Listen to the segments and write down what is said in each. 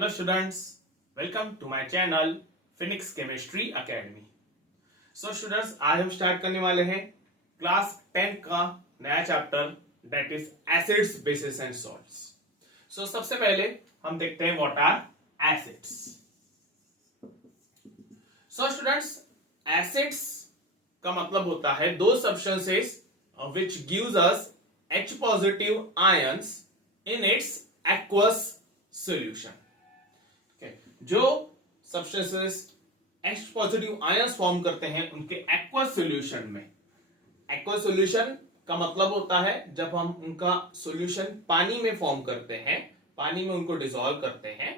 Hello students, welcome to my channel Phoenix Chemistry Academy. So students, आज हम start करने वाले हैं क्लास 10 का नया chapter that is acids bases and salts. So सबसे पहले हम देखते हैं what are acids. So students, acids का मतलब होता है दो substances which gives us H positive ions in its aqueous solution. जो substances H positive ions form करते हैं उनके एक्वस सॉल्यूशन में. एक्वस सॉल्यूशन का मतलब होता है जब हम उनका सॉल्यूशन पानी में फॉर्म करते हैं, पानी में उनको डिसॉल्व करते हैं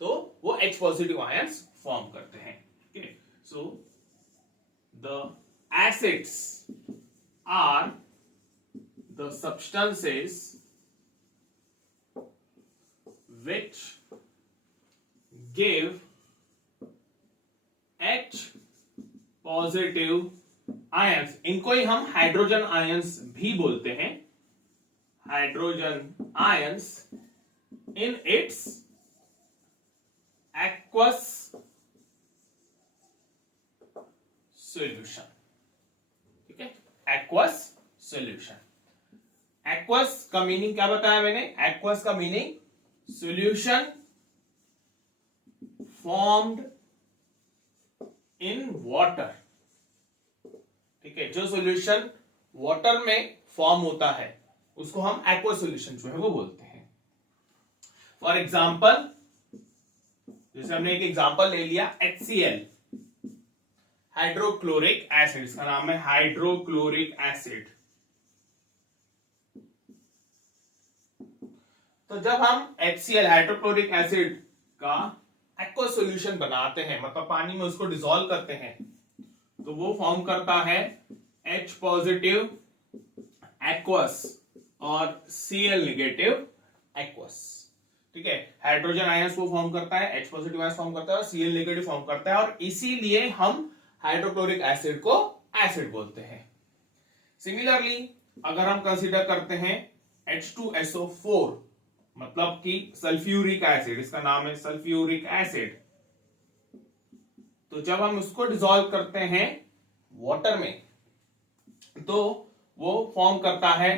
तो वो H पॉजिटिव आयंस फॉर्म करते हैं. So the acids are the substances which give H positive ions. इनको ही हम हाइड्रोजन आयंस भी बोलते हैं. Hydrogen ions in its aqueous solution. ठीक है, एक्वस सॉल्यूशन. एक्वस का मीनिंग क्या बताया मैंने? एक्वस का meaning solution formed in water. ठीक है, जो सॉल्यूशन वाटर में फॉर्म होता है उसको हम एक्वा सॉल्यूशन जो है वो बोलते हैं. फॉर एग्जांपल, जैसे हमने एक एग्जांपल ले लिया HCl, हाइड्रोक्लोरिक एसिड. इसका नाम है हाइड्रोक्लोरिक एसिड. तो जब हम HCl हाइड्रोक्लोरिक एसिड का एक्वा सॉल्यूशन बनाते हैं, मतलब पानी में उसको डिसॉल्व करते हैं, तो वो फॉर्म करता है H पॉजिटिव एक्वस और Cl नेगेटिव एक्वस. ठीक है, हाइड्रोजन आयंस वो फॉर्म करता है, H पॉजिटिव आयंस फॉर्म करता है और Cl नेगेटिव फॉर्म करता है, और इसीलिए हम हाइड्रोक्लोरिक एसिड को एसिड बोलते हैं. सिमिलरली अगर हम कंसीडर करते हैं H2SO4, मतलब कि सल्फ्यूरिक एसिड, इसका नाम है सल्फ्यूरिक एसिड. तो जब हम उसको डिसॉल्व करते हैं वाटर में तो वो फॉर्म करता है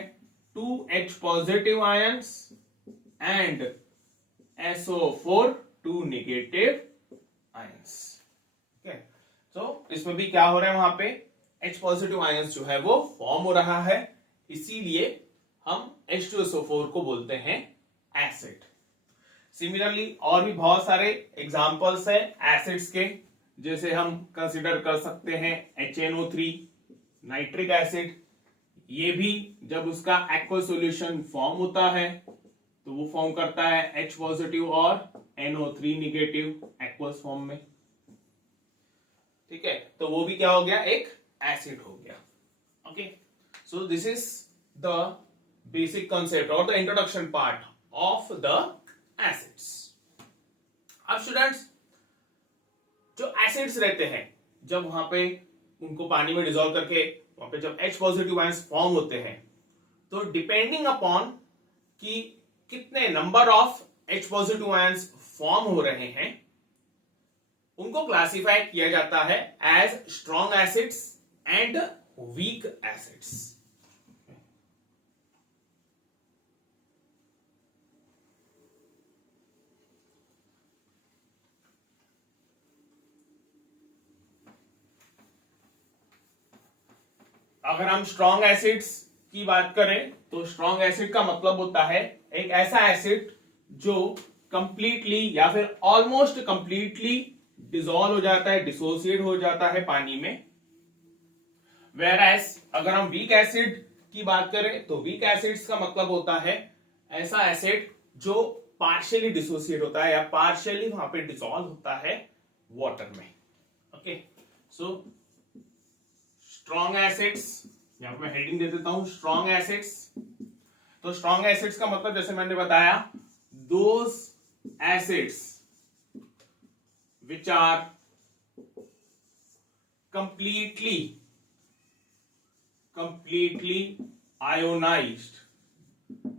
2H positive ions and SO4 2 negative ions. ठीक है, तो इसमें भी क्या हो रहा है, वहां पे H पॉजिटिव आयंस जो है वो फॉर्म हो रहा है, इसीलिए हम H2SO4 को बोलते हैं एसिड. सिमिलरली और भी बहुत सारे एग्जांपल्स है एसिड्स के, जैसे हम कंसीडर कर सकते हैं HNO3 नाइट्रिक एसिड. ये भी जब उसका एक्वा सॉल्यूशन फॉर्म होता है तो वो फॉर्म करता है H पॉजिटिव और NO3 नेगेटिव एक्वस फॉर्म में. ठीक है, तो वो भी क्या हो गया, एक एसिड हो गया. Okay, so this is the basic concept और the introduction part of the acids. अब स्टूडेंट्स, जो एसिड्स रहते हैं जब वहां पे उनको पानी में डिसॉल्व करके वहां पे जब H पॉजिटिव आयंस फॉर्म होते हैं तो डिपेंडिंग अपॉन कि कितने number of H positive ions form हो रहे हैं उनको क्लासिफाई किया जाता है as strong acids and weak acids. अगर हम स्ट्रॉन्ग एसिड्स की बात करें तो स्ट्रॉन्ग एसिड का मतलब होता है एक ऐसा एसिड जो कंप्लीटली या फिर ऑलमोस्ट कंप्लीटली डिसॉल्व हो जाता है, डिसोसिएट हो जाता है पानी में. वेयर एज अगर हम वीक एसिड की बात करें तो वीक एसिड्स का मतलब होता है ऐसा एसिड जो पार्शियली डिसोसिएट होता है या पार्शियली वहां पे डिसॉल्व होता है वाटर में. ओके, सो स्ट्रॉन्ग एसिड्स, यहां पर मैं हेडिंग दे देता हूं स्ट्रॉन्ग एसिड्स. तो स्ट्रॉन्ग एसिड्स का मतलब जैसे मैंने बताया, those acids which are completely ionised.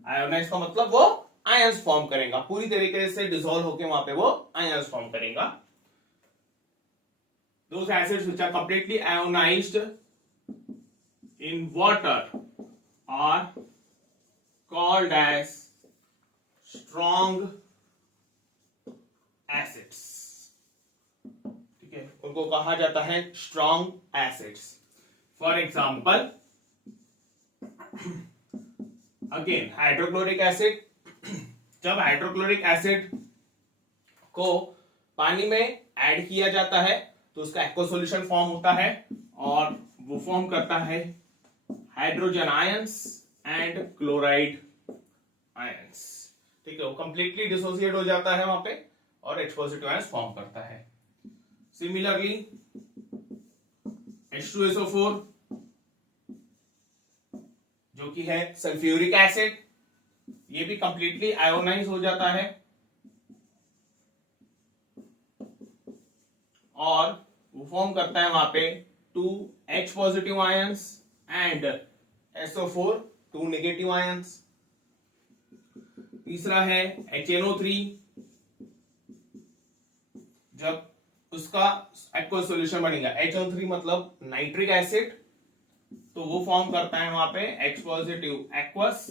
Ionised का मतलब वो आयंस फॉर्म करेगा, पूरी तरीके से डिसॉल्व होके वहां पे वो आयंस फॉर्म करेगा। Those acids which are completely ionized in water are called as strong acids. ठीक है, उनको कहा जाता है strong acids. For example, again hydrochloric acid, जब हाइड्रोक्लोरिक एसिड को पानी में ऐड किया जाता है तो उसका एक्वा सॉल्यूशन फॉर्म होता है और वो फॉर्म करता है hydrogen ions and chloride ions. ठीक है, वो कंप्लीटली डिसोसिएट हो जाता है वहां पे और H पॉजिटिव आयंस फॉर्म करता है। सिमिलरली H2SO4 जो कि है सल्फ्यूरिक एसिड, ये भी कंप्लीटली आयोनाइज हो जाता है और वो फॉर्म करता है वहां पे 2H positive ions and SO4 2 negative ions. तीसरा है HNO3, जब उसका एक्वा सॉल्यूशन बनेगा, HNO3 मतलब नाइट्रिक एसिड, तो वो फॉर्म करता है वहां पे H positive aqueous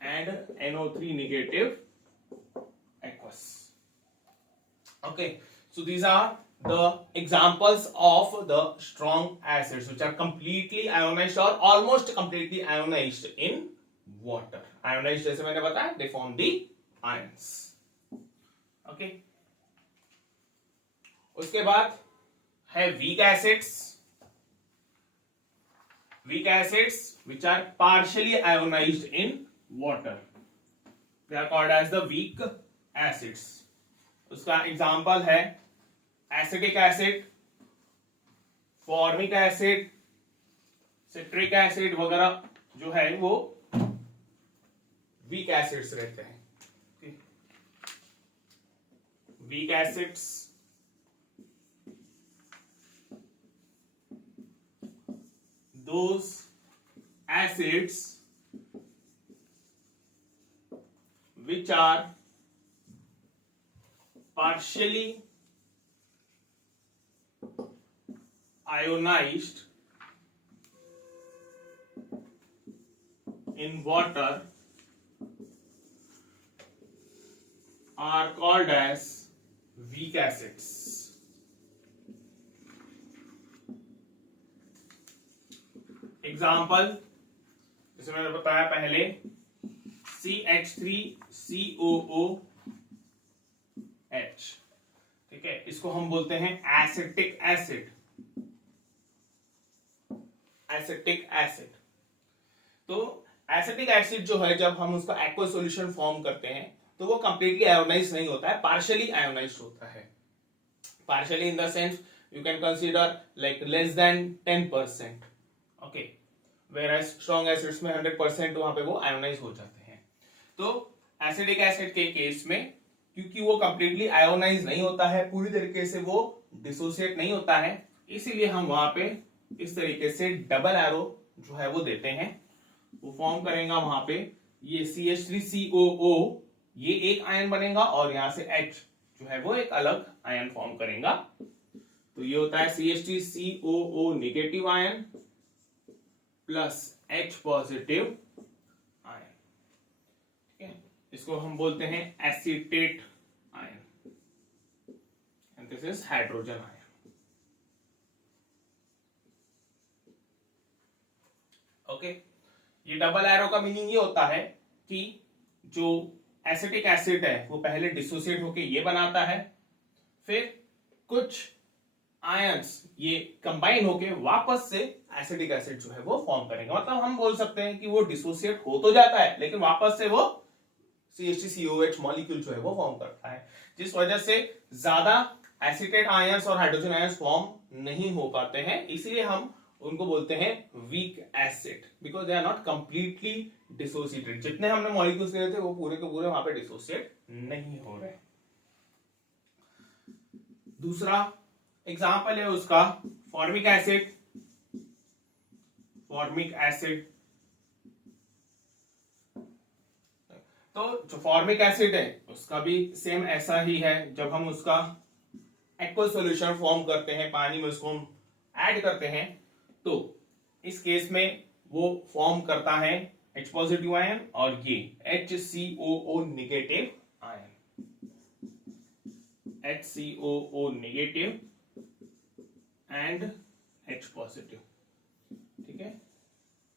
and NO3 negative aqueous. Okay, so these are the examples of the strong acids which are completely ionized or almost completely ionized in water. Ionized जैसे मैंने बताया, they form the ions. Okay. उसके बाद है weak acids. Weak acids which are partially ionized in water. They are called as the weak acids. उसका example है acetic acid, formic acid, citric acid वगैरह जो है वो वीक एसिड्स रहते हैं। Weak acids those acids which are partially ionized in water are called as weak acids. Example जैसे मैंने बताया पहले, CH3COOH, ठीक है, इसको हम बोलते हैं एसिटिक एसिड। एसिटिक एसिड, तो एसिटिक एसिड जो है जब हम उसका एक्वा सॉल्यूशन फॉर्म करते हैं तो वो कंप्लीटली आयोनाइज नहीं होता है, पार्शियली आयोनाइज होता है। Partially in the sense you can consider like less than 10%, okay, where strong acids में 100% वहां पे वो आयोनाइज हो जाते हैं। तो एसिडिक एसिड के केस में क्योंकि वो कंप्लीटली आयोनाइज नहीं होता है, पूरी तरीके से वो डिसोसिएट नहीं होता है, इसीलिए हम वहां पे इस तरीके से डबल एरो जो है वो देते हैं। वो फॉर्म करेगा वहां पे ये CH3COO, ये एक आयन बनेगा और यहां से H जो है वो एक अलग आयन फॉर्म करेगा। तो ये होता है CH3COO negative ion plus H positive ion. ठीक है, इसको हम बोलते हैं acetate ion and this is hydrogen ion. Okay, ये डबल एरो का मीनिंग ये होता है कि जो एसिटिक एसिड है वो पहले डिसोसिएट होके ये बनाता है, फिर कुछ आयंस ये कंबाइन होके वापस से एसिटिक एसिड जो है वो फॉर्म करेंगे। मतलब हम बोल सकते हैं कि वो डिसोसिएट हो तो जाता है लेकिन वापस से वो CH3COH मॉलिक्यूल जो है वो फॉर्म करता है, जिस वजह से ज्यादा एसिटेट आयंस और हाइड्रोजन आयंस फॉर्म नहीं हो पाते हैं। इसीलिए हम उनको बोलते हैं weak acid, because they are not completely dissociated. जितने हमने मॉलिक्यूल्स लिए थे वो पूरे के पूरे वहां पे डिसोसिएट नहीं हो रहे। दूसरा एग्जाम्पल है उसका फॉर्मिक एसिड। फॉर्मिक एसिड तो जो फॉर्मिक एसिड है उसका भी सेम ऐसा ही है, जब हम उसका एक्वस सॉल्यूशन फॉर्म करते हैं, पानी में उसको हम ऐड करते हैं, तो इस केस में वो फॉर्म करता है H पॉजिटिव आयन और ये HCOO negative ion, HCOO negative and H positive. ठीक है,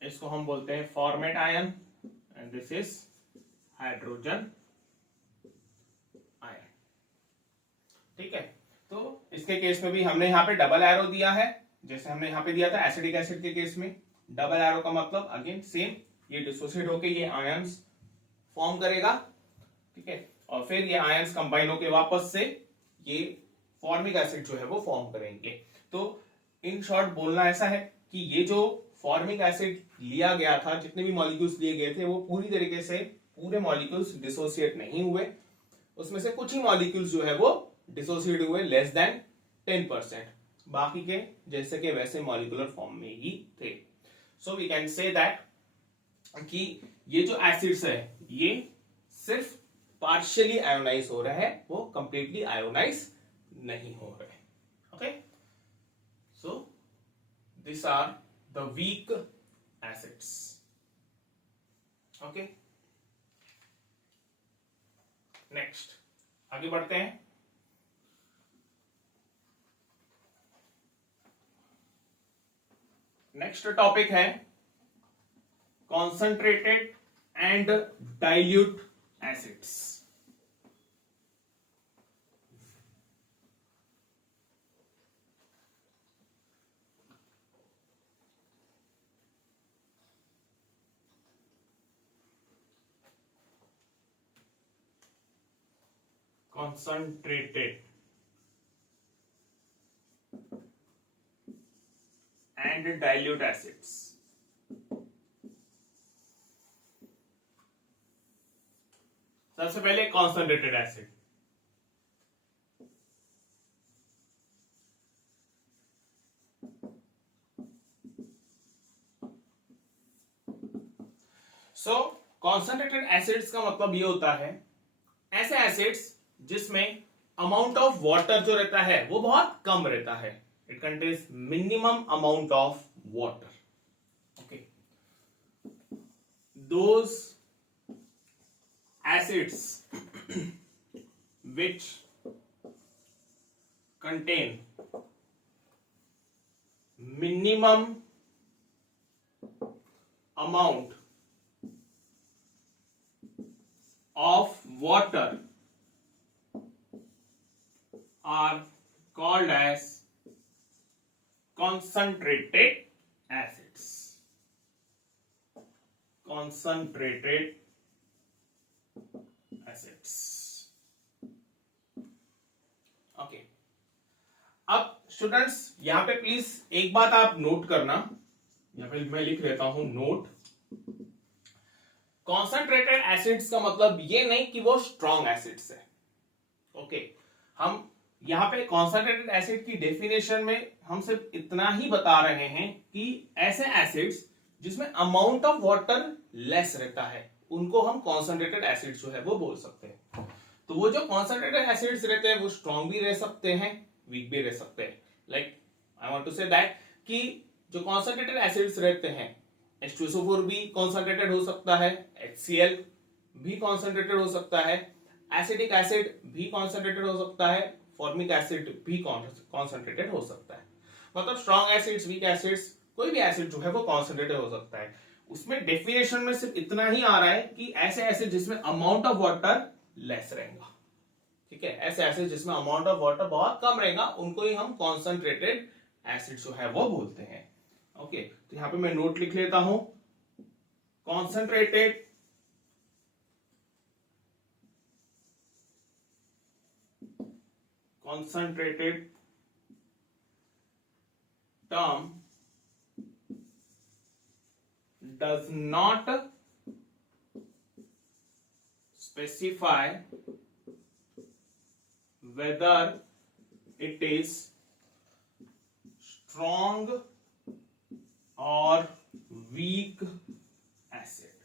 इसको हम बोलते हैं format ion and this is hydrogen ion. ठीक है, तो इसके केस में भी हमने यहाँ पे डबल एरो दिया है, जैसे हमने यहाँ पे दिया था एसिडिक एसिड के केस में। डबल एरो का मतलब अगेन सेम, ये डिसोसिएट होके ये आयंस फॉर्म करेगा। ठीक है, और फिर ये आयंस कंबाइन होके वापस से ये फॉर्मिक एसिड जो है वो फॉर्म करेंगे। तो इन शॉर्ट बोलना ऐसा है कि ये जो फॉर्मिक एसिड लिया गया था, जितने भी मॉलिक्यूल्स लिए गए थे, वो पूरी तरीके से पूरे मॉलिक्यूल्स डिसोसिएट नहीं हुए, उसमें से कुछ ही मॉलिक्यूल्स जो है वो डिसोसिएट हुए लेस देन 10%, बाकी के जैसे के वैसे मॉलिक्यूलर फॉर्म में ही थे। So we can say that कि ये जो एसिड्स है ये सिर्फ पार्शियली आयोनाइज हो रहा है, वो कंप्लीटली आयोनाइज नहीं हो रहे। Okay, so this are the weak acids. Okay, next आगे बढ़ते हैं। नेक्स्ट टॉपिक है concentrated and dilute acids. Concentrated and dilute acids। सबसे पहले concentrated acid. So concentrated acids का मतलब ये होता है ऐसे एसिड्स जिसमें अमाउंट ऑफ वाटर जो रहता है वो बहुत कम रहता है। It contains minimum amount of water. Okay, those acids which contain minimum amount of water are called as concentrated acids। concentrated acids। Okay, अब स्टूडेंट्स यहां पे प्लीज एक बात आप नोट करना, यहां पे मैं लिख लेता हूं नोट। कॉन्सेंट्रेटेड एसिड्स का मतलब ये नहीं कि वो स्ट्रॉन्ग एसिड्स है। ओके, हम यहां पे कॉन्सेंट्रेटेड एसिड की डेफिनेशन में हम सिर्फ इतना ही बता रहे हैं कि ऐसे एसिड्स जिसमें अमाउंट ऑफ वाटर लेस रहता है उनको हम कॉन्सेंट्रेटेड एसिड जो है वो बोल सकते हैं। तो वो जो कॉन्सेंट्रेटेड एसिड्स रहते हैं वो स्ट्रॉन्ग भी रह सकते हैं, वीक भी रह सकते हैं। Like I want to say that कि जो कॉन्सेंट्रेटेड एसिड्स रहते हैं, H2SO4 भी कॉन्सेंट्रेटेड हो सकता है, HCl भी कॉन्सेंट्रेटेड हो सकता है, एसिडिक एसिड भी कॉन्सेंट्रेटेड हो सकता है, फॉर्मिक एसिड भी कॉन्सेंट्रेटेड हो सकता है। मतलब स्ट्रॉन्ग एसिड्स, वीक एसिड्स, कोई भी एसिड जो है वो कॉन्सेंट्रेटेड हो सकता है। उसमें डेफिनेशन में सिर्फ इतना ही आ रहा है कि ऐसे एसिड जिसमें अमाउंट ऑफ वाटर लेस रहेगा। ठीक है, ऐसे एसिड जिसमें अमाउंट ऑफ वाटर बहुत कम रहेगा उनको ही हम कॉन्सेंट्रेटेड एसिड जो है वो बोलते हैं। ओके, तो यहां पे मैं नोट लिख लेता हूं, concentrated term does not specify whether it is strong or weak acid।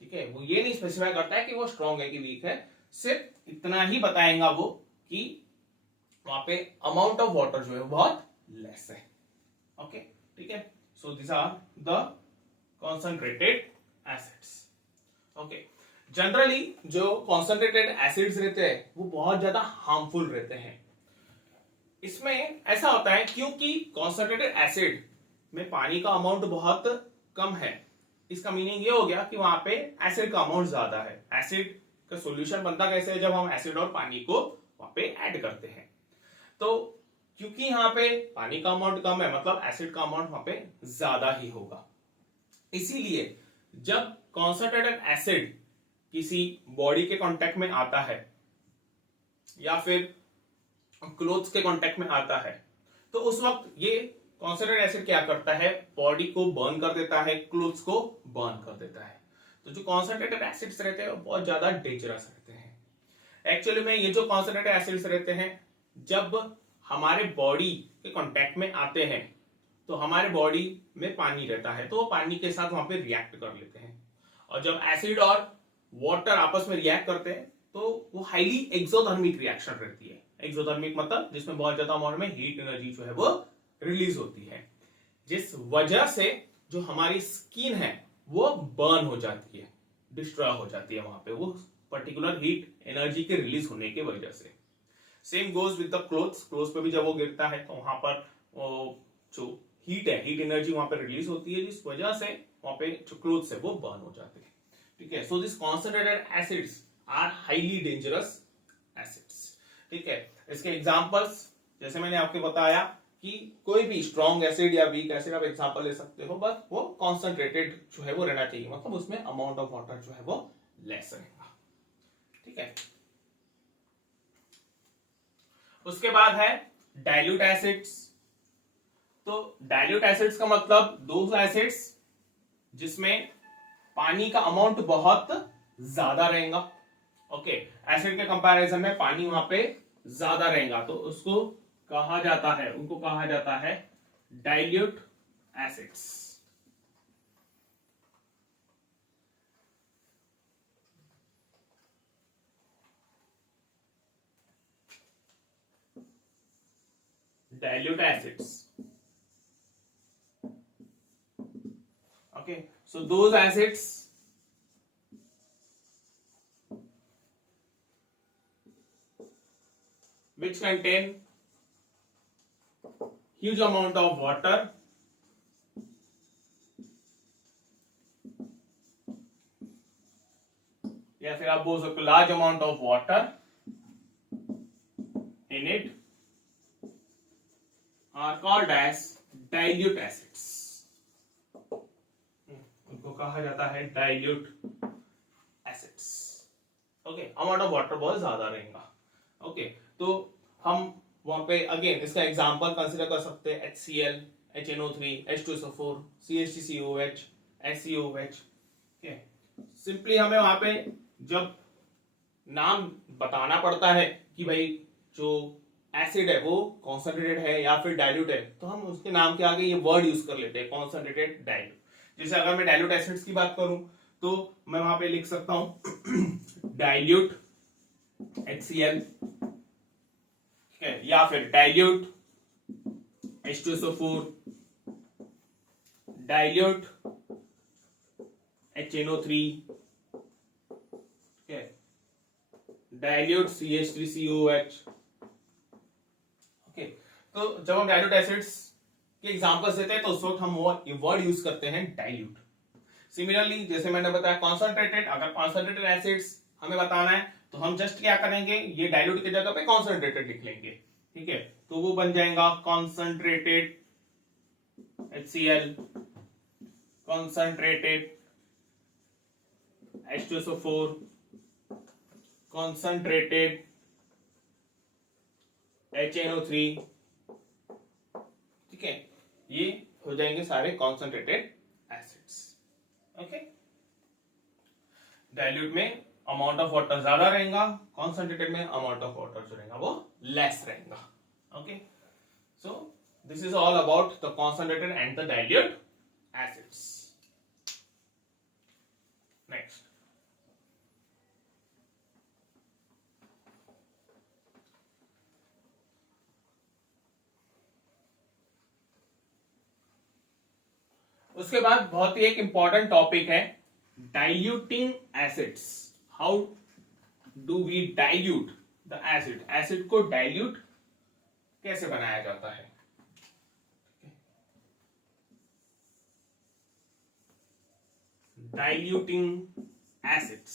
ठीक ठीक है, वो ये नहीं स्पेसिफाई करता है कि वो स्ट्रॉन्ग है कि वीक है, सिर्फ इतना ही बताएगा वो कि वहां पे अमाउंट ऑफ वाटर जो है बहुत लेस है। ओके, ठीक है, so this are the concentrated acids. Okay, generally जो कॉन्सेंट्रेटेड एसिड्स रहते हैं वो बहुत ज्यादा हार्मफुल रहते हैं। इसमें ऐसा होता है क्योंकि कॉन्सेंट्रेटेड एसिड में पानी का अमाउंट बहुत कम है, इसका मीनिंग ये हो गया कि वहां पे एसिड का अमाउंट ज्यादा है। एसिड का सॉल्यूशन बनता कैसे है, जब हम एसिड और पानी को वहां पे ऐड करते हैं। तो क्योंकि यहाँ पे पानी का अमाउंट कम है, मतलब एसिड का अमाउंट वहां पे ज्यादा ही होगा। इसीलिए जब कॉन्सेंट्रेटेड एसिड किसी बॉडी के कांटेक्ट में आता है या फिर क्लोथ्स के कांटेक्ट में आता है, तो उस वक्त ये कॉन्सेंट्रेटेड एसिड क्या करता है, बॉडी को बर्न कर देता है, क्लोथ्स को बर्न कर देता है। तो जो कॉन्सेंट्रेटेड एसिड्स रहते हैं वो बहुत ज्यादा डेंजरस रहते हैं। एक्चुअली में ये जो कॉन्सेंट्रेटेड एसिड्स रहते हैं, जब हमारे बॉडी के कांटेक्ट में आते हैं तो हमारे बॉडी में पानी रहता है, तो वो पानी के साथ वहां पे रिएक्ट कर लेते हैं। और जब एसिड और वाटर आपस में रिएक्ट करते हैं तो वो हाईली एक्सोथर्मिक रिएक्शन रहती है। एक्सोथर्मिक मतलब जिसमें बहुत ज्यादा अमाउंट में हीट एनर्जी जो है वो रिलीज होती है, जिस वजह से जो हमारी स्किन है वो बर्न हो जाती है, डिस्ट्रॉय हो जाती है वहां पे, वो पर्टिकुलर हीट एनर्जी के रिलीज होने की वजह से। Same goes with the clothes, clothes पे भी जब वो गिरता है तो वहां पर जो हीट है, हीट एनर्जी वहां पर रिलीज होती है, जिस वजह से वहां पे जो क्लोथ्स है वो बर्न हो जाते हैं। ठीक है, so this concentrated acids are highly dangerous acids. ठीक है, इसके एग्जांपल्स जैसे मैंने आपको बताया कि कोई भी स्ट्रॉन्ग एसिड या वीक एसिड आप एग्जांपल ले सकते हो, बस वो कॉन्सेंट्रेटेड जो है वो रहना चाहिए, मतलब उसमें अमाउंट ऑफ वाटर जो है वो लेस रहेगा। ठीक है, उसके बाद है डाइल्यूट एसिड्स। तो डाइल्यूट एसिड्स का मतलब दोज एसिड्स जिसमें पानी का अमाउंट बहुत ज्यादा रहेगा। ओके, एसिड के कंपैरिजन में पानी वहां पे ज्यादा रहेगा, तो उसको कहा जाता है, उनको कहा जाता है dilute acids. Dilute acids. Okay, so those acids which contain huge amount of water या फिर आप बोल सकते हो large amount of water in it are called as dilute acids. उनको कहा जाता है dilute acids. Okay, amount of water बहुत ज्यादा रहेगा। ओके, तो हम वहां पे अगेन इसका एग्जांपल कंसीडर कर सकते हैं HCl, HNO3, H2SO4, CH3COH, HCOH। Okay, simply हमें वहां पे जब नाम बताना पड़ता है कि भाई जो एसिड है वो कॉन्सेंट्रेटेड है या फिर डाइल्यूट है, तो हम उसके नाम के आगे ये वर्ड यूज कर लेते हैं, कॉन्सेंट्रेटेड डाइल्यूट। जैसे अगर मैं डाइल्यूट एसिड्स की बात करूं तो मैं वहां पे लिख सकता हूं डाइल्यूट HCl, ठीक है, या फिर डाइल्यूट H2SO4, डाइल्यूट HNO3, ठीक है, डाइल्यूट CH3COH। ओके, तो जब हम डाइल्यूट एसिड्स के एग्जांपल्स देते हैं तो उस वक्त हम वो वर्ड यूज करते हैं डाइल्यूट। सिमिलरली जैसे मैंने बताया कॉन्सेंट्रेटेड, अगर कॉन्सेंट्रेटेड एसिड्स हमें बताना है तो हम जस्ट क्या करेंगे, ये डाइल्यूट की जगह पे कॉन्सेंट्रेटेड लिख लेंगे। ठीक है, तो वो बन जाएगा concentrated HCl, concentrated H2SO4, concentrated HNO3। ठीक है, ये हो जाएंगे सारे कॉन्सेंट्रेटेड एसिड्स। ओके, डाइल्यूट में अमाउंट ऑफ वाटर ज्यादा रहेगा, कॉन्सेंट्रेटेड में अमाउंट ऑफ वाटर जो रहेगा वो लेस रहेगा। Okay, so this is all about the concentrated and the dilute acids. Next, उसके बाद बहुत ही एक इंपॉर्टेंट टॉपिक है diluting acids. How do we dilute the acid, acid को डाइल्यूट कैसे बनाया जाता है। डाइल्यूटिंग एसिड्स,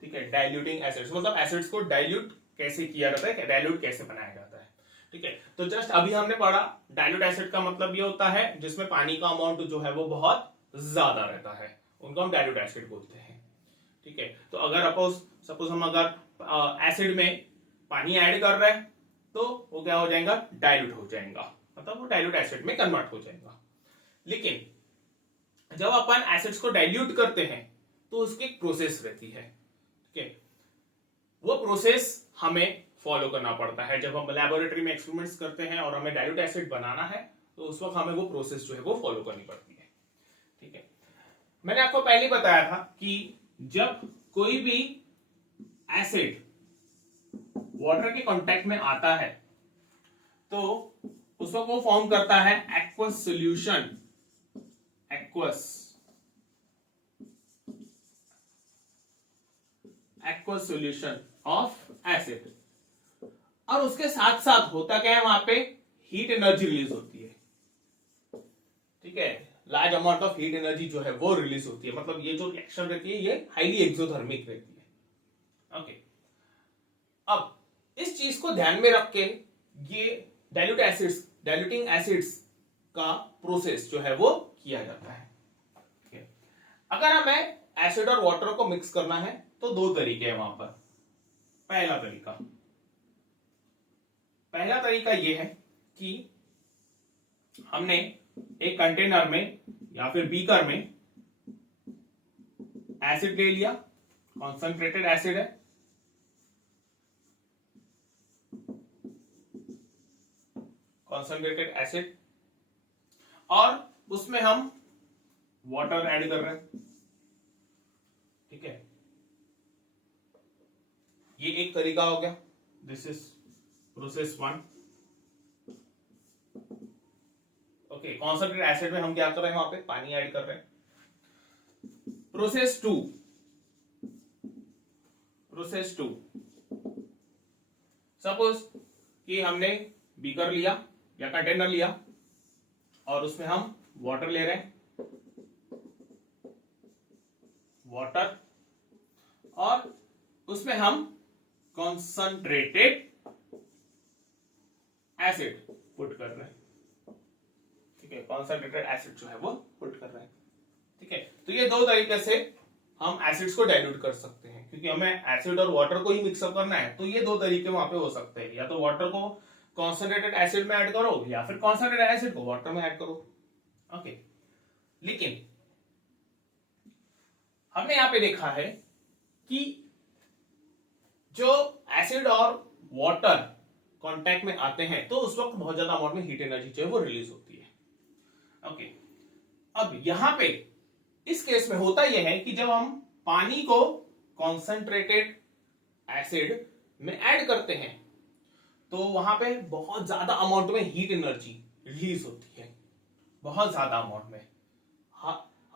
ठीक है, डाइल्यूटिंग एसिड्स मतलब एसिड्स को डाइल्यूट कैसे किया जाता है, डाइल्यूट कैसे बनाया जाता है। ठीक है, तो जस्ट अभी हमने पढ़ा डाइल्यूट एसिड का मतलब ये होता है जिसमें पानी का अमाउंट जो है वो बहुत ज्यादा रहता है, उनको हम डाइल्यूट एसिड बोलते हैं। ठीक है, तो अगर सपोज हम अगर एसिड में पानी ऐड कर रहे हैं तो वो क्या हो जाएगा, डाइल्यूट हो जाएगा, मतलब वो डाइल्यूट एसिड में कन्वर्ट हो जाएगा। लेकिन जब अपन एसिड्स को डाइल्यूट करते हैं तो उसकी एक प्रोसेस रहती है। ठीक है, वो प्रोसेस हमें फॉलो करना पड़ता है। जब हम लैबोरेटरी में एक्सपेरिमेंट्स करते हैं और हमें डाइल्यूट एसिड बनाना है तो उस वक्त हमें वो प्रोसेस जो है वो फॉलो करनी पड़ती है। ठीक है, मैंने आपको पहले बताया था कि जब कोई भी एसिड वाटर के कांटेक्ट में आता है तो उस वक्त वो फॉर्म करता है aqueous solution, aqueous solution of acid. और उसके साथ साथ होता क्या है, वहां पे हीट एनर्जी रिलीज होती है। ठीक है, large amount of heat energy जो है वो रिलीज होती है, मतलब ये जो रिएक्शन रहती है ये हाईली एक्सोथर्मिक रहती है। ओके, अब इस चीज को ध्यान में रख के ये डाइल्यूटिंग एसिड्स का प्रोसेस जो है वो किया जाता है। ठीक है, अगर हमें एसिड और वाटर को मिक्स करना है तो दो तरीके हैं वहां पर। पहला तरीका यह है कि हमने एक कंटेनर में या फिर बीकर में एसिड ले लिया, कॉन्सेंट्रेटेड एसिड है, कॉन्सेंट्रेटेड एसिड, और उसमें हम वाटर ऐड कर रहे हैं। ठीक है, ये एक तरीका हो गया, this is process 1। Okay, concentrated acid में हम क्या कर रहे हैं, वहां पे पानी ऐड कर रहे हैं। प्रोसेस 2, सपोज कि हमने बीकर लिया या कंटेनर लिया और उसमें हम वाटर ले रहे हैं, वाटर, और उसमें हम कॉन्सेंट्रेटेड एसिड पुट कर रहे हैं। ठीक है, कॉन्सेंट्रेटेड एसिड जो है वो पुट कर रहे हैं। ठीक है, तो ये दो तरीके से हम एसिड्स को डाइल्यूट कर सकते हैं, क्योंकि हमें एसिड और वाटर को ही मिक्सअप करना है, तो ये दो तरीके वहां पे हो सकते हैं, या तो वाटर को कॉन्सेंट्रेटेड एसिड में ऐड करो या फिर कॉन्सेंट्रेटेड एसिड को वाटर में ऐड करो। ओके, लेकिन हमने यहां पे देखा है कि जो एसिड और वाटर कांटेक्ट में आते हैं तो उस वक्त बहुत ज्यादा अमाउंट में हीट एनर्जी जो है वो रिलीज होती है। ओके, अब यहां पे इस केस में होता यह है कि जब हम पानी को कॉन्सेंट्रेटेड एसिड में ऐड करते हैं तो वहां पे बहुत ज्यादा अमाउंट में हीट एनर्जी रिलीज होती है, बहुत ज्यादा अमाउंट में।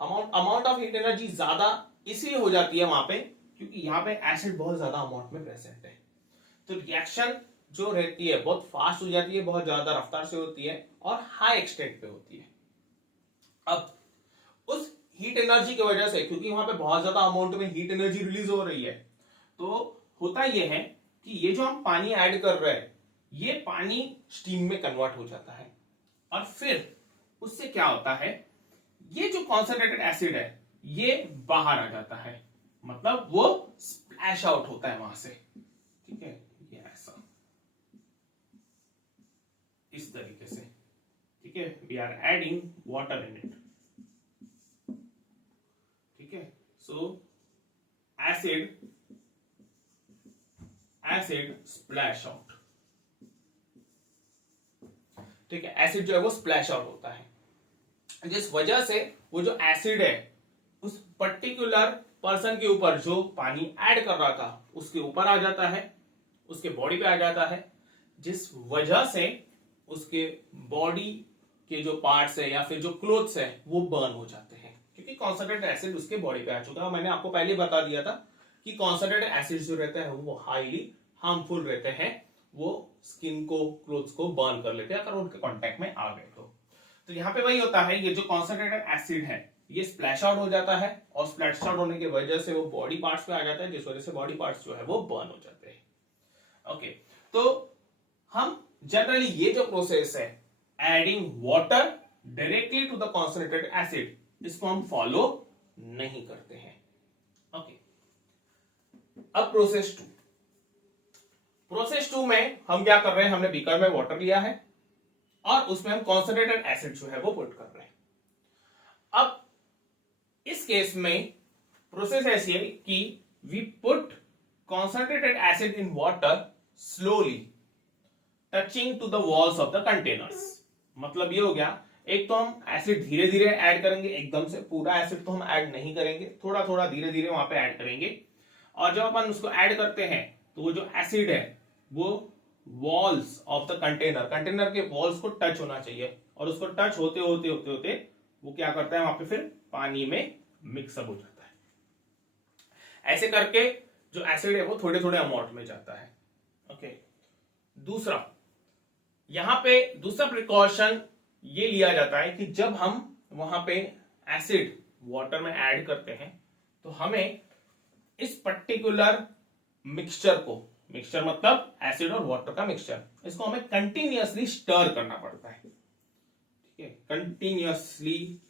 अमाउंट ऑफ हीट एनर्जी ज्यादा इसलिए हो जाती है वहां पे क्योंकि यहाँ पे एसिड बहुत ज्यादा अमाउंट में प्रेजेंट है, तो रिएक्शन जो रहती है बहुत फास्ट हो जाती है, बहुत ज्यादा रफ्तार से होती है और हाई एक्सटेंट पे होती है। अब उस हीट एनर्जी की वजह से, क्योंकि वहां पे बहुत ज्यादा अमाउंट में हीट एनर्जी रिलीज हो रही है, तो होता यह है कि ये जो हम पानी ऐड कर रहे हैं ये पानी स्टीम में कन्वर्ट हो जाता है, और फिर उससे क्या होता है, ये जो कॉन्सेंट्रेटेड एसिड है ये बाहर आ जाता है, मतलब वो स्प्लैश आउट होता है वहां से। ठीक है, ये ऐसा इस तरीके से। ठीक है, we are adding water in it. ठीक है, सो एसिड स्प्लैश आउट। ठीक है, एसिड जो है वो स्प्लैश आउट होता है, जिस वजह से वो जो एसिड है उस पर्टिकुलर पर्सन के ऊपर जो पानी ऐड कर रहा था उसके ऊपर आ जाता है, उसके बॉडी पे आ जाता है, जिस वजह से उसके बॉडी के जो पार्ट्स है या फिर जो क्लोथ्स है वो बर्न हो जाते हैं, क्योंकि कॉन्सनट्रेटेड एसिड उसके बॉडी पे आ चुका है। मैंने आपको पहले बता दिया था कि कॉन्सनट्रेटेड एसिड जो रहता है वो हाईली हार्मफुल रहते हैं, वो स्किन को, क्लोथ्स को बर्न कर लेते हैं अगर उनके कांटेक्ट में आ गए तो यहाँ पे वही होता है, ये जो कॉन्सनट्रेटेड एसिड है ये स्प्लैश आउट हो जाता है, और स्प्लैश आउट होने की वजह से वो बॉडी पार्ट्स पे आ जाता है, जिस वजह से बॉडी पार्ट्स जो है वो बर्न हो जाते हैं। ओके, तो हम जनरली ये जो प्रोसेस है adding water directly to the concentrated acid, इसको हम फॉलो नहीं करते हैं। ओके, अब प्रोसेस टू में हम क्या कर रहे हैं, हमने बीकर में वाटर लिया है और उसमें हम कॉन्सनट्रेटेड एसिड जो है वो पुट कर रहे हैं। अब इस केस में प्रोसेस ऐसी है कि we put concentrated acid in water slowly touching to the walls of the containers. मतलब ये हो गया, एक तो हम एसिड धीरे धीरे ऐड करेंगे, एकदम से पूरा एसिड तो हम ऐड नहीं करेंगे, थोड़ा थोड़ा धीरे धीरे वहां पे ऐड करेंगे। और जब अपन उसको ऐड करते हैं तो वो जो एसिड है वो वॉल्स ऑफ द कंटेनर के वॉल्स को टच होना चाहिए, और उसको टच होते होते होते होते वो क्या करता है, वहां पे फिर पानी में मिक्सअप हो जाता है। ऐसे करके जो एसिड है वो थोड़े थोड़े अमाउंट में जाता है। ओके, दूसरा यहां पे दूसरा प्रिकॉशन ये लिया जाता है कि जब हम वहां पे एसिड वाटर में ऐड करते हैं तो हमें इस पर्टिकुलर मिक्सचर मतलब एसिड और वाटर का मिक्सचर, इसको हमें कंटिन्यूअसली स्टर करना पड़ता है। ठीक है, कंटिन्यूअसली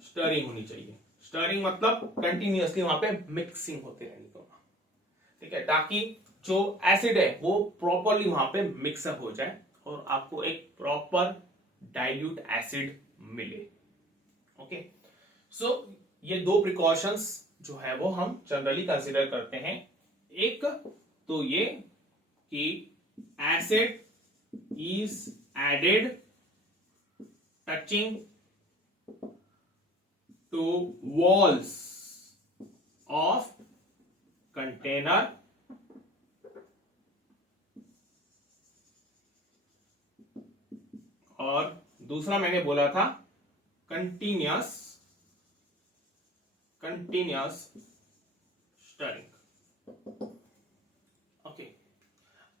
स्टरिंग होनी चाहिए। स्टरिंग मतलब कंटिन्यूअसली वहां पे मिक्सिंग होते रहनी को, ठीक है, ताकि जो एसिड है वो प्रॉपरली वहां पे मिक्सअप हो जाए और आपको एक प्रॉपर डाइल्यूट एसिड मिले। ओके, सो ये दो प्रिकॉशंस जो है वो हम जनरली कंसीडर करते हैं। एक तो ये कि acid is added touching to walls of container और दूसरा मैंने बोला था कंटिन्यूअस स्टरिंग। ओके,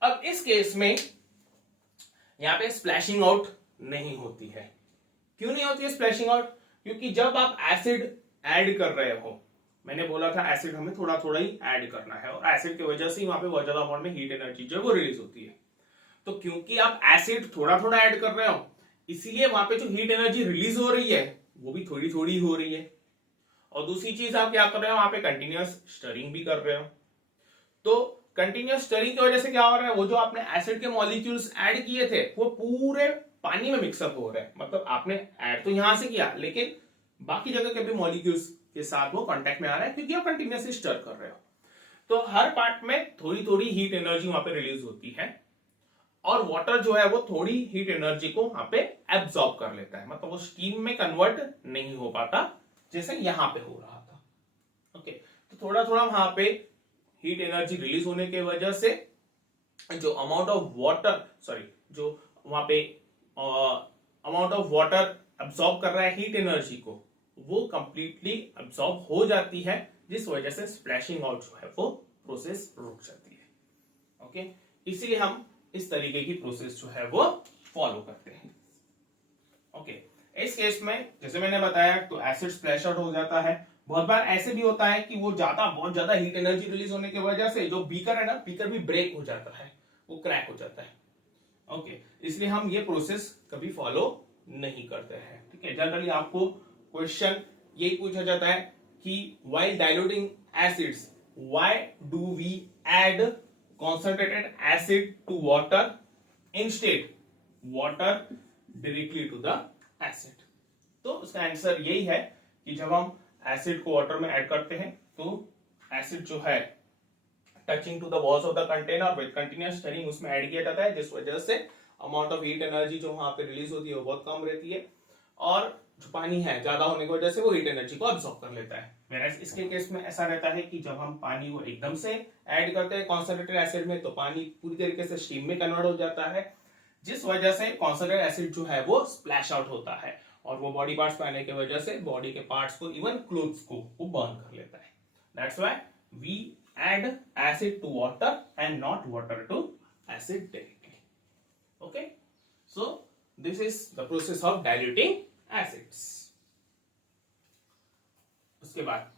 अब इस केस में यहां पे स्प्लैशिंग आउट नहीं होती है। क्यों नहीं होती है स्प्लैशिंग आउट? क्योंकि जब आप एसिड ऐड कर रहे हो, मैंने बोला था एसिड हमें थोड़ा थोड़ा ही ऐड करना है, और एसिड की वजह से वहां पे बहुत ज्यादा अमाउंट में हीट एनर्जी जो है वो रिलीज होती है। तो क्योंकि आप एसिड थोड़ा थोड़ा ऐड कर रहे हो, इसीलिए वहां पे जो हीट एनर्जी रिलीज हो रही है वो भी थोड़ी थोड़ी हो रही है। और दूसरी चीज आप क्या कर रहे हो, वहां पे कंटिन्यूअस स्टरिंग भी कर रहे हो। तो कंटिन्यूअस स्टरिंग की वजह से क्या हो रहा है, वो जो आपने एसिड के मॉलिक्यूल्स ऐड किए थे वो पूरे पानी में मिक्सअप हो रहे हैं। मतलब आपने ऐड तो यहां से किया, लेकिन बाकी जगह के भी मॉलिक्यूल्स के साथ वो कांटेक्ट में आ रहा है, क्योंकि आप कंटिन्यूअसली स्टर कर रहे हो। तो हर पार्ट में थोड़ी थोड़ी हीट एनर्जी वहां पे रिलीज होती है, और वाटर जो है वो थोड़ी हीट एनर्जी को वहां पे एब्सॉर्ब कर लेता है। मतलब वो स्टीम में कन्वर्ट नहीं हो पाता जैसे यहां पे हो रहा था। ओके, तो थोड़ा थोड़ा वहां पे हीट एनर्जी रिलीज होने की वजह से जो अमाउंट ऑफ वाटर जो वहां पे अमाउंट ऑफ वाटर एब्सॉर्ब कर रहा है हीट एनर्जी को, वो कंप्लीटली एब्सॉर्ब हो जाती है, जिस वजह से स्प्लैशिंग आउट जो है वो प्रोसेस रुक जाती है। ओके, इसीलिए हम इस तरीके की प्रोसेस जो है वो फॉलो करते हैं। ओके, इस केस में जैसे मैंने बताया तो एसिड स्प्लैश आउट हो जाता है। बहुत बार ऐसे भी होता है कि वो बहुत ज्यादा हीट एनर्जी रिलीज होने की वजह से जो बीकर है ना, बीकर भी ब्रेक हो जाता है, वो क्रैक हो जाता है। ओके, इसलिए हम ये प्रोसेस कभी फॉलो नहीं करते हैं। ठीक है, जनरली आपको क्वेश्चन यही पूछा जाता है कि while diluting acids why do we add concentrated acid to water instead water directly to the acid। तो उसका आंसर यही है कि जब हम एसिड को वाटर में ऐड करते हैं तो एसिड जो है touching to the walls of the container with continuous stirring उसमें ऐड किया जाता है, जिस वजह से अमाउंट ऑफ हीट एनर्जी जो वहां पे रिलीज होती है वो बहुत कम रहती है, और जो पानी है ज्यादा होने की वजह से वो हीट एनर्जी को अब्सॉर्ब कर लेता है। Whereas इसके केस में ऐसा रहता है कि जब हम पानी को एकदम से ऐड करते हैं कॉन्सनट्रेटेड एसिड में, तो पानी पूरी तरीके से स्टीम में कन्वर्ट हो जाता है, जिस वजह से कॉन्सनट्रेटेड एसिड जो है वो स्प्लैश आउट होता है और वो बॉडी पार्ट्स पे आने की वजह से बॉडी के पार्ट्स को, इवन क्लोथ्स को वो बर्न कर लेता है. That's why we add acid to water and not water to acid directly. Okay, so this is the process of diluting acids. उसके बाद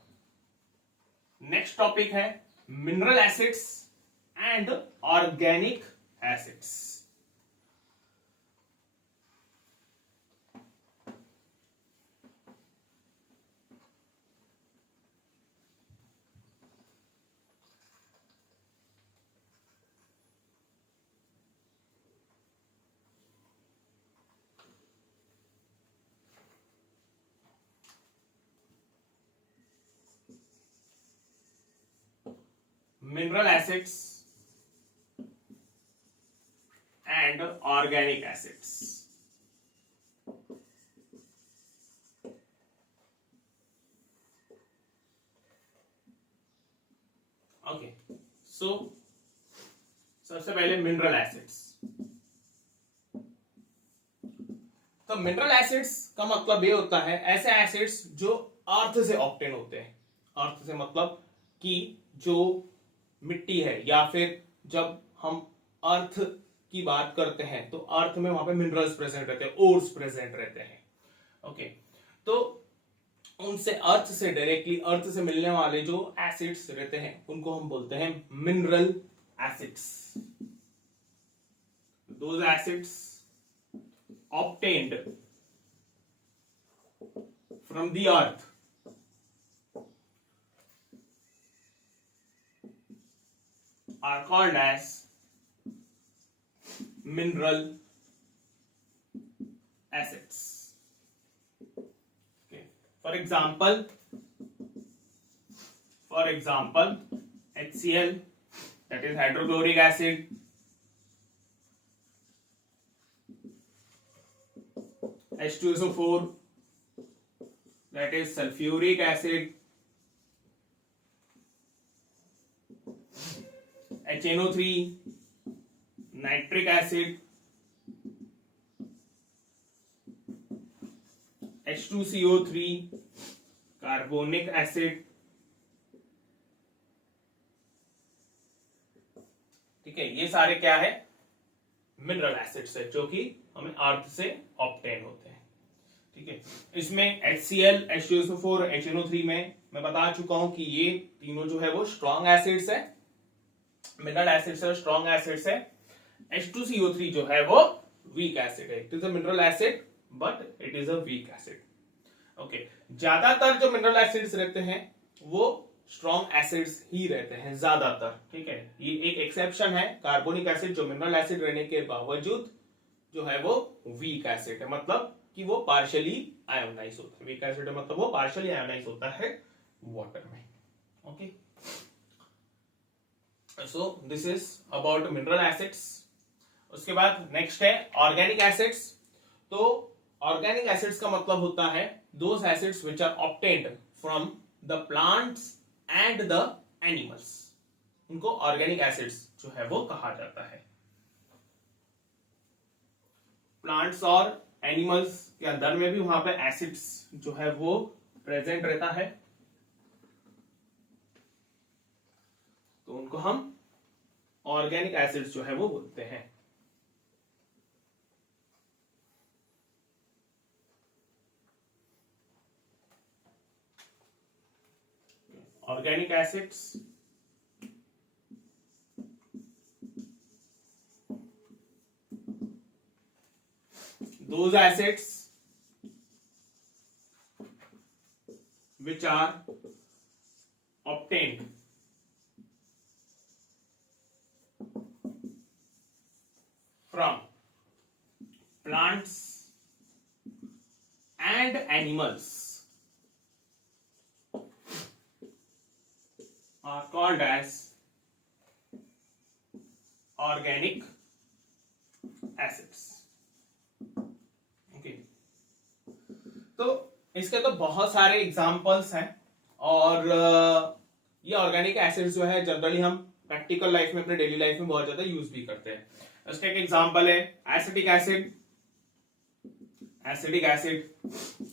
नेक्स्ट टॉपिक है mineral acids and organic acids. Mineral acids and organic acids. Okay, so सबसे पहले mineral acids. तो mineral acids का मतलब ये होता है ऐसे एसिड्स जो अर्थ से ऑब्टेन होते हैं. अर्थ से मतलब कि जो मिट्टी है, या फिर जब हम अर्थ की बात करते हैं तो अर्थ में वहां पे मिनरल्स प्रेजेंट रहते हैं, ओर्स प्रेजेंट रहते हैं. ओके, तो उनसे अर्थ से डायरेक्टली, अर्थ से मिलने वाले जो एसिड्स रहते हैं उनको हम बोलते हैं mineral acids. Those acids obtained from the earth are called as mineral acids. Okay. For example, HCl, that is hydrochloric acid, H2SO4, that is sulfuric acid, HNO3, nitric acid, H2CO3, carbonic acid. ठीक है, ये सारे क्या है? Mineral acids है जो कि हमें अर्थ से ऑब्टेन होते हैं. ठीक है, इसमें HCl, H2SO4, HNO3 में मैं बता चुका हूं कि ये तीनों जो है वो स्ट्रॉन्ग एसिड्स है, मिनरल एसिड्स है, स्ट्रॉन्ग एसिड्स है. H2CO3 जो है वो वीक एसिड है. It is a mineral acid but it is a weak acid. Okay, ज्यादातर जो मिनरल एसिड्स रहते हैं वो स्ट्रॉन्ग एसिड्स ही रहते हैं ज्यादातर. ठीक है, ये एक एक्सेप्शन है कार्बोनिक एसिड, जो मिनरल एसिड रहने के बावजूद जो है वो वीक एसिड है, मतलब कि वो पार्शियली आयोनाइज होता है. वीक एसिड मतलब वो पार्शियली आयोनाइज होता है वाटर में. Okay, so this is about mineral acids. उसके बाद नेक्स्ट है ऑर्गेनिक एसिड्स. तो ऑर्गेनिक एसिड्स का मतलब होता है those acids which are obtained from the plants and the animals. उनको ऑर्गेनिक एसिड्स जो है वो कहा जाता है. प्लांट्स और एनिमल्स के अंदर में भी वहां पे एसिड्स जो है वो प्रेजेंट रहता है, तो उनको हम ऑर्गेनिक एसिड्स जो है वो बोलते हैं. Organic acids those acids which are obtained from plants and animals are called as organic acids. तो इसके तो बहुत सारे एग्जांपल्स हैं, और ये ऑर्गेनिक एसिड्स जो है जनरली हम प्रैक्टिकल लाइफ में, अपने डेली लाइफ में बहुत ज्यादा यूज भी करते हैं. इसका एक एग्जांपल है एसिटिक एसिड। एसिडिक एसिड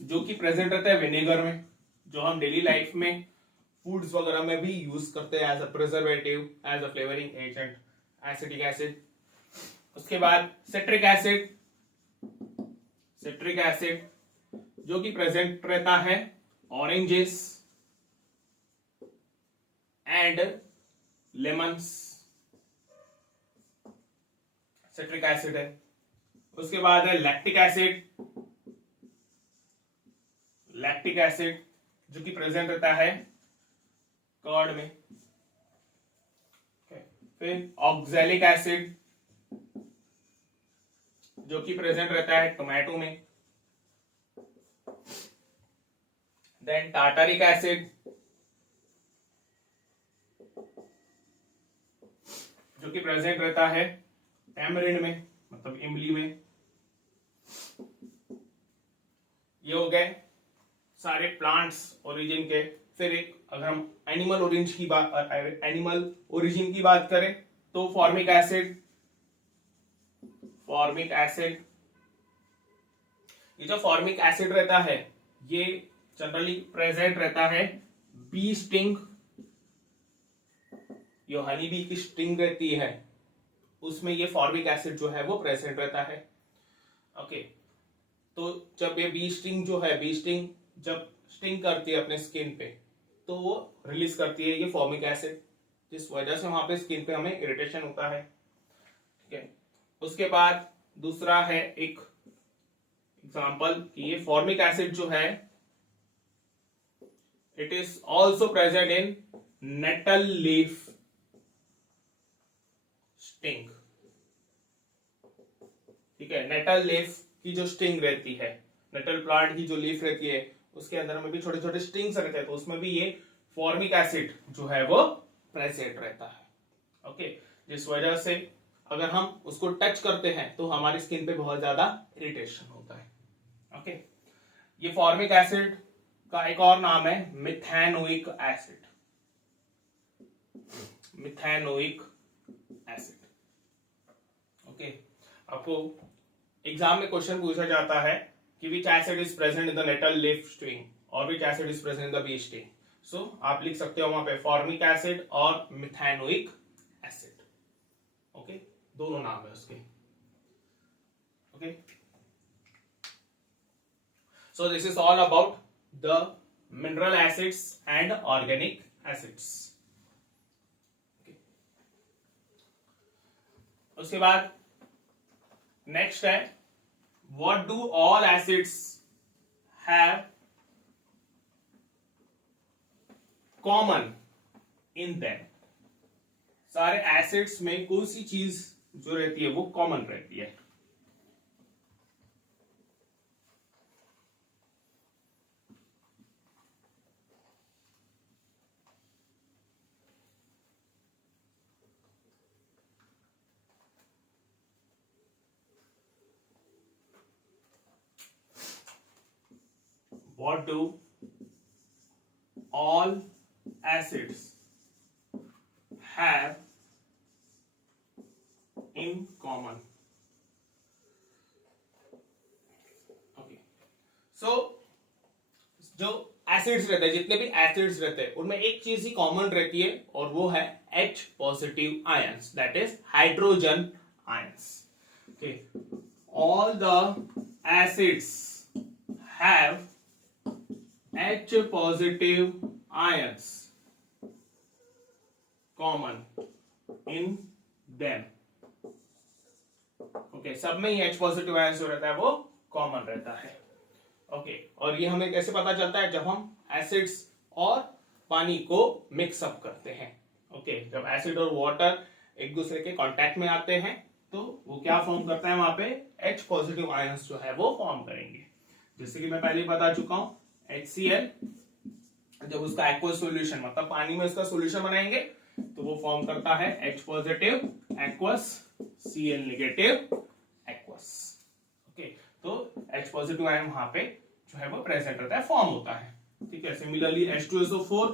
जो कि प्रेजेंट रहता है विनेगर में, जो हम डेली लाइफ में फूड्स वगैरह में भी यूज करते हैं as a preservative, as a flavouring agent, acetic acid. उसके बाद सिट्रिक एसिड। सिट्रिक एसिड जो कि प्रेजेंट रहता है oranges and lemons, citric acid है। उसके बाद है लैक्टिक एसिड। लैक्टिक एसिड जो कि प्रेजेंट रहता है कर्ड में। फिर ऑक्सैलिक एसिड जो कि प्रेजेंट रहता है टोमेटो में। देन टार्टरिक एसिड जो कि प्रेजेंट रहता है टैमरिंड में, मतलब इमली में। ये हो गए सारे प्लांट्स ओरिजिन के। फिर एक अगर हम एनिमल ओरिजिन की बात करें तो फॉर्मिक एसिड। फॉर्मिक एसिड, ये जो फॉर्मिक एसिड रहता है ये जनरली प्रेजेंट रहता है बी स्टिंग, जो हनी बी की स्टिंग रहती है उसमें ये फॉर्मिक एसिड जो है वो प्रेजेंट रहता है। ओके, तो जब ये बी स्टिंग जो है, बी स्टिंग जब स्टिंग करती है अपने स्किन पे तो वो रिलीज करती है ये फॉर्मिक एसिड, जिस वजह से वहां पे स्किन पे हमें इरिटेशन होता है। ठीक है, उसके बाद दूसरा है एक एग्जांपल कि ये फॉर्मिक एसिड जो है it is also present in nettle leaf sting. ठीक है, नेटल लीफ की जो स्टिंग रहती है, नेटल प्लांट की जो लीफ रहती है उसके अंदर में भी छोटे छोटे स्टिंग्स रहते हैं, तो उसमें भी ये फॉर्मिक एसिड जो है वो प्रेजेंट रहता है। ओके, जिस वजह से अगर हम उसको टच करते हैं तो हमारी स्किन पे बहुत ज्यादा इरिटेशन होता है। ओके, ये फॉर्मिक एसिड का एक और नाम है methanoic acid. Methanoic acid. Okay, आपको एग्जाम में क्वेश्चन पूछा जाता है कि which acid is present in the nettle leaf string और which acid is present in the bee sting. So आप लिख सकते हो वहां पे फॉर्मिक एसिड और मिथेनोइक एसिड। ओके, दोनों नाम है उसके। Okay, so this is all about the mineral acids and organic acids. उसके बाद नेक्स्ट है what do all acids have common in them। सारे एसिड्स में कौन सी चीज जो रहती है वो कॉमन रहती है। What do all acids have in common? Okay, so जो एसिड्स रहते हैं, जितने भी एसिड्स रहते हैं उनमें एक चीज ही कॉमन रहती है और वो है H positive ions, that is hydrogen ions. Okay, all the acids have H positive ions common in them। Okay, सब में ही H पॉजिटिव आयंस जो रहता है वो कॉमन रहता है। ओके, और ये हमें कैसे पता चलता है? जब हम एसिड्स और पानी को मिक्स अप करते हैं। ओके, जब एसिड और वाटर एक दूसरे के कांटेक्ट में आते हैं तो वो क्या फॉर्म करता है? वहां पे H पॉजिटिव आयंस जो है वो फॉर्म करेंगे। जैसे कि मैं पहले बता चुका हूं, HCl जब उसका एक्वस सॉल्यूशन, मतलब पानी में उसका सॉल्यूशन बनाएंगे तो वो फॉर्म करता है H positive aqueous, Cl negative aqueous. Okay, तो H पॉजिटिव आयन वहां पे जो है वो प्रेजेंट रहता है, फॉर्म होता है। ठीक है, सिमिलरली H2SO4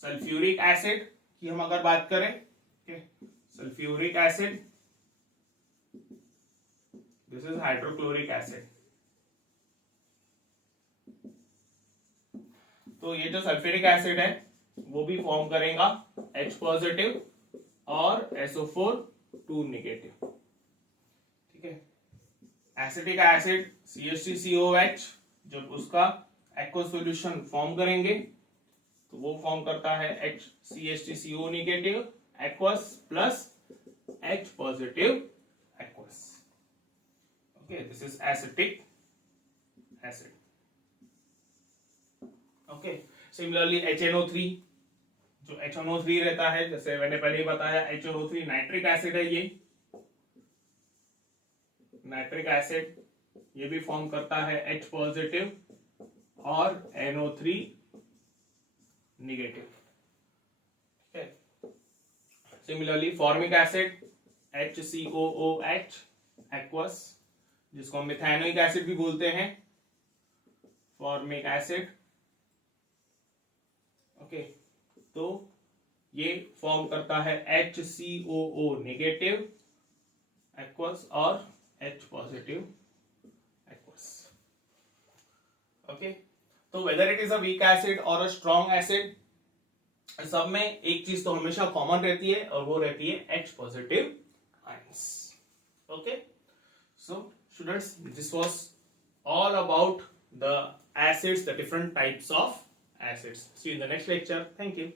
सल्फ्यूरिक एसिड की हम अगर बात करें, sulphuric acid this is hydrochloric acid. तो ये जो सल्फ्यूरिक एसिड है वो भी फॉर्म करेगा H पॉजिटिव और SO4 2 नेगेटिव। ठीक है, एसिटिक एसिड CH3COH जब उसका एक्वस सॉल्यूशन फॉर्म करेंगे तो वो फॉर्म करता है CH3CO negative aqueous plus H positive aqueous. Okay, this is acetic acid. Okay, similarly HNO3, जो HNO3 रहता है, जैसे मैंने पहले ही बताया HNO3 नाइट्रिक एसिड है। ये नाइट्रिक एसिड ये भी फॉर्म करता है H पॉजिटिव और NO3 नेगेटिव। ठीक है, similarly formic acid HCOOH aqueous, जिसको हम मिथाइनोइक एसिड भी बोलते हैं, फॉर्मिक एसिड। ओके, तो ये फॉर्म करता है HCOO नेगेटिव एक्वस और H पॉजिटिव एक्वस। ओके, तो whether it is a weak acid और अ स्ट्रॉन्ग एसिड, सब में एक चीज तो हमेशा कॉमन रहती है और वो रहती है H positive ions. Okay, so students, this was all about the acids, the different types of acids. See you in the next lecture. Thank you.